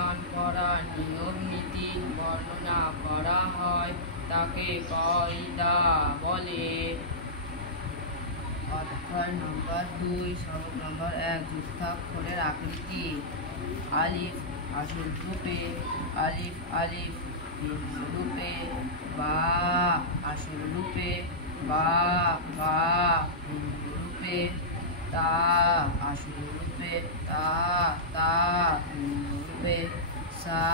পান করার নিয়ম নীতি বর্ণনা করা হয় তাকে কায়দা বলে। অধ্যায় নম্বর 2, সবক নম্বর 1, যুক্তাক্ষরের আকৃতি। আলিফ আসল রূপে, আলিফ আলিফ ভিন্ন রূপে, বা আসল রূপে, বা বা ভিন্ন রূপে, তা আসল রূপে, তা তা ভিন্ন রূপে, সা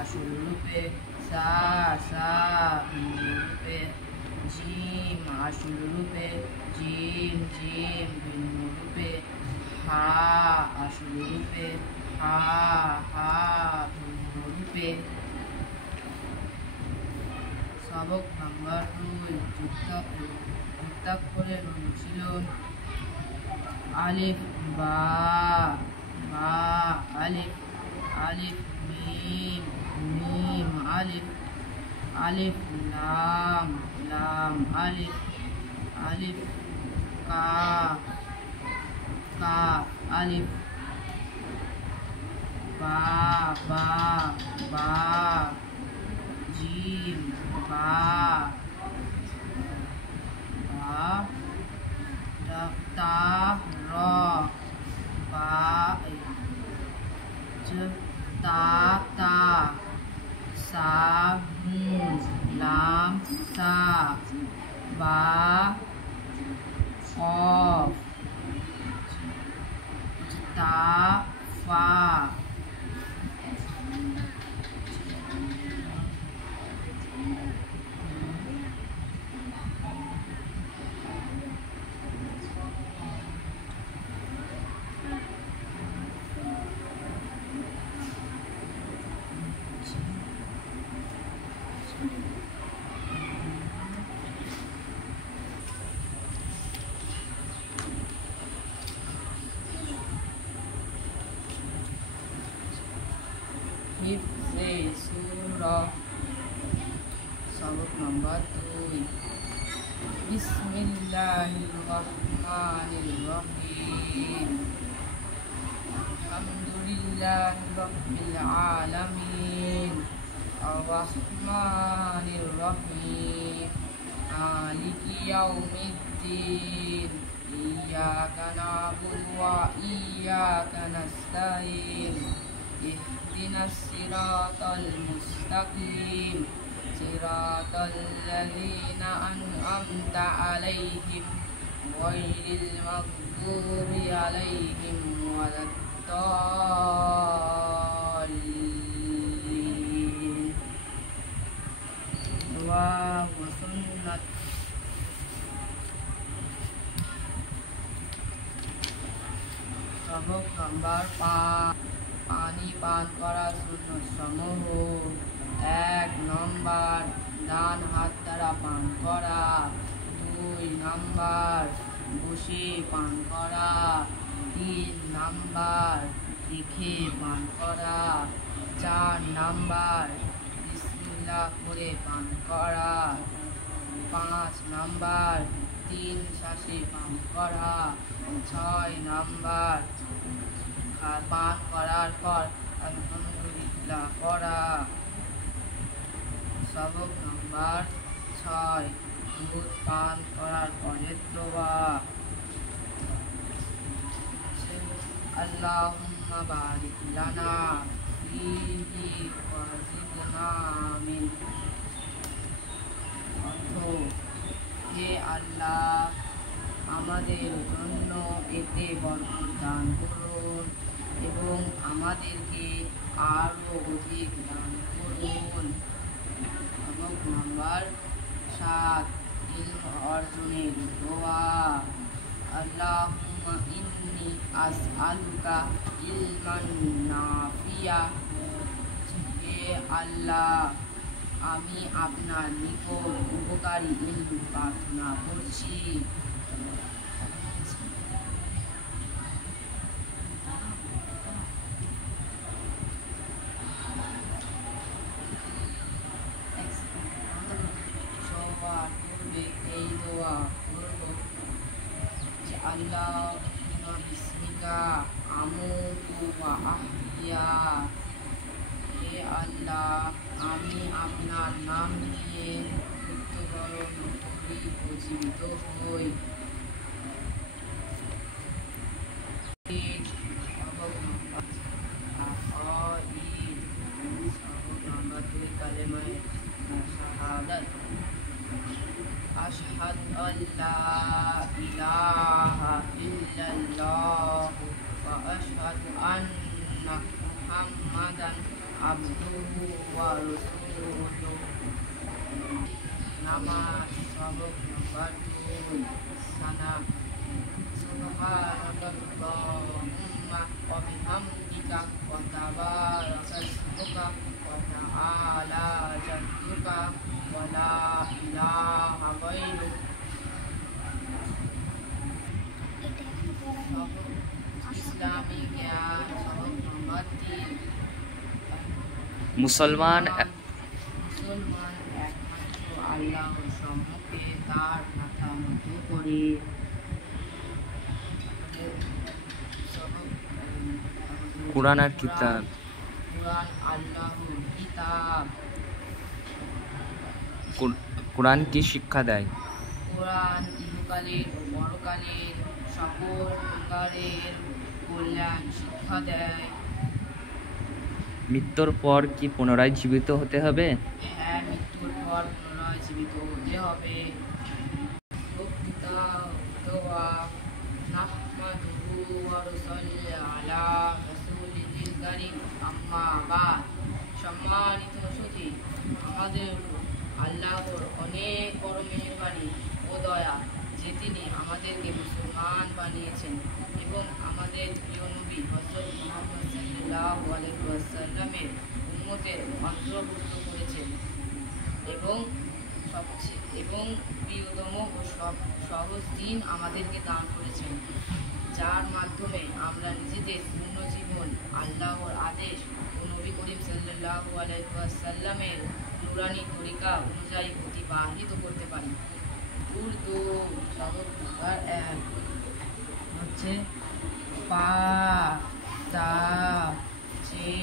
আসল রূপে, সা সা ভিন্ন রূপে, জিম আসল রূপে, জিম জিম ভিন্ন রূপে, হা আসল রূপে, হা হা ভিন্ন রূপে। সবক নম্বর 2, যুক্তাক্ষরের অনুশীলন। আলিফ বা বা, আলিফ আলিফ মিম মিম, আলিফ আলিফ লাম লাম, আলিফ আলিফ কাফ কাফ, আলিফ বা বা বা, জিম বা বা, তা র বা, তা তা, সা নুন, লাম সা, বা কফ, তা ফা। হিফজে সূরা। সবক নম্বর 2, বিসমিল্লাহির রহমানির রহিম। আলহামদুলিল্লাহি রাব্বিল আলামিন, আর রহমানির রহিম, মালিকি ইয়াউমিদ্দিন, ইয়্যাকা না'বুদু ওয়া ইয়্যাকা নাস্তাঈন, ইহদিনাস সিরাতাল মুস্তাকিম, সিরাতাল লাযীনা আন'আমতা আলাইহিম গায়রিল মাগদুবি আলাইহিম ওয়ালাদ-দাল্লিন। দোয়া ও সুন্নাত। সবক নম্বর 5, পানি পান করার সুন্নত সমূহ। 1 নম্বর, ডান হাত দ্বারা পান করা। 2 নম্বর, বসে পান করা। 3 নম্বর, রেখে পান করা। 4 নম্বর, বিসমিল্লাহ করে পান করা। 5 নম্বর, 3 শ্বাসে পান করা। 6 নম্বর, পান করার পর আলহামদুলিল্লাহ পড়া। সবক নম্বর 6, দুধ পান করার পরে দোয়া। আল্লাহুম্মা বারিক লানা ফীহি ওয়া জিদনা মিন। অর্থ, হে আল্লাহ, আমাদের জন্য এতে বরকত দান করুন এবং আমাদেরকে আরো অধিক দান করুন। সবক নম্বর 7, ইলম অর্জনের দোয়া। আল্লাহুম্মা ইন্নী আসআলুকা ইলমান নাফিয়া। হে আল্লাহ, আমি আপনার নিকট উপকারী ইলম প্রার্থনা করছি। সবার পূর্বে এই দোয়া করব যে আল্লাহুম্মা বিসমিকা আমুতু ওয়া আহইয়া হে আল্লাহ, আমি আপনার নাম নিয়ে মৃত্যুবরণ করি ও জীবিত হই। সবক নম্বর 2 কালেমায়ে শাহাদাত। আশহাদু আল্লা ইলাহা ইল্লাল্লাহ ওয়া আশহাদু আন্না মুহাম্মাদান আবদুহু ওয়া রাসূলুহু। নামাজ সবক নম্বর 2 সালাত। সুবহানাল্লাহুম্মা ওয়া বিহামদিকা ওয়া তাবারাকা ইসমুকা ওয়া তাআলা জাদ্দুকা ওয়া লা ইলাহা গায়রুক। ইসলামী জ্ঞান সবক নম্বর 3। মুসলমান একমাত্র আল্লাহর সম্মুখে তার মাথা নত করে। কোরআন আর কিতাব। কোরআন আল্লাহর কিতাব। কোরআন কি শিক্ষা দেয়? কোরআন ইহকালের ও পরকালের সকল প্রকারের কল্যাণ শিক্ষা দেয়। মৃত্যুর পর কি পুনরায় জীবিত হতে হবে? হ্যাঁ, মৃত্যুর পর পুনরায় জীবিত হতে হবে। সম্মানিত সুধী, আমাদের আল্লাহর অনেক বড় মেহেরবানি ও দয়া যে তিনি আমাদেরকে মুসলমান বানিয়েছেন এবং আমাদের প্রিয় নবী হযরত মুহাম্মদ সাল্লাল্লাহু আলাইহি ওয়াসাল্লামের উম্মতের অন্তর্ভুক্ত করেছেন এবং প্রিয়তম ও সহজ দিন আমাদেরকে দান করেছেন, যার মাধ্যমে আমরা নিজেদের পূর্ণ জীবন আল্লাহর আদেশ ও নবী করিম সাল্লাল্লাহু আলাইহি ওয়াসাল্লামের নুরানি তরিকা অনুযায়ী অতিবাহিত করতে পারি। উর্দু সবক নম্বর 1 হচ্ছে পা দা জে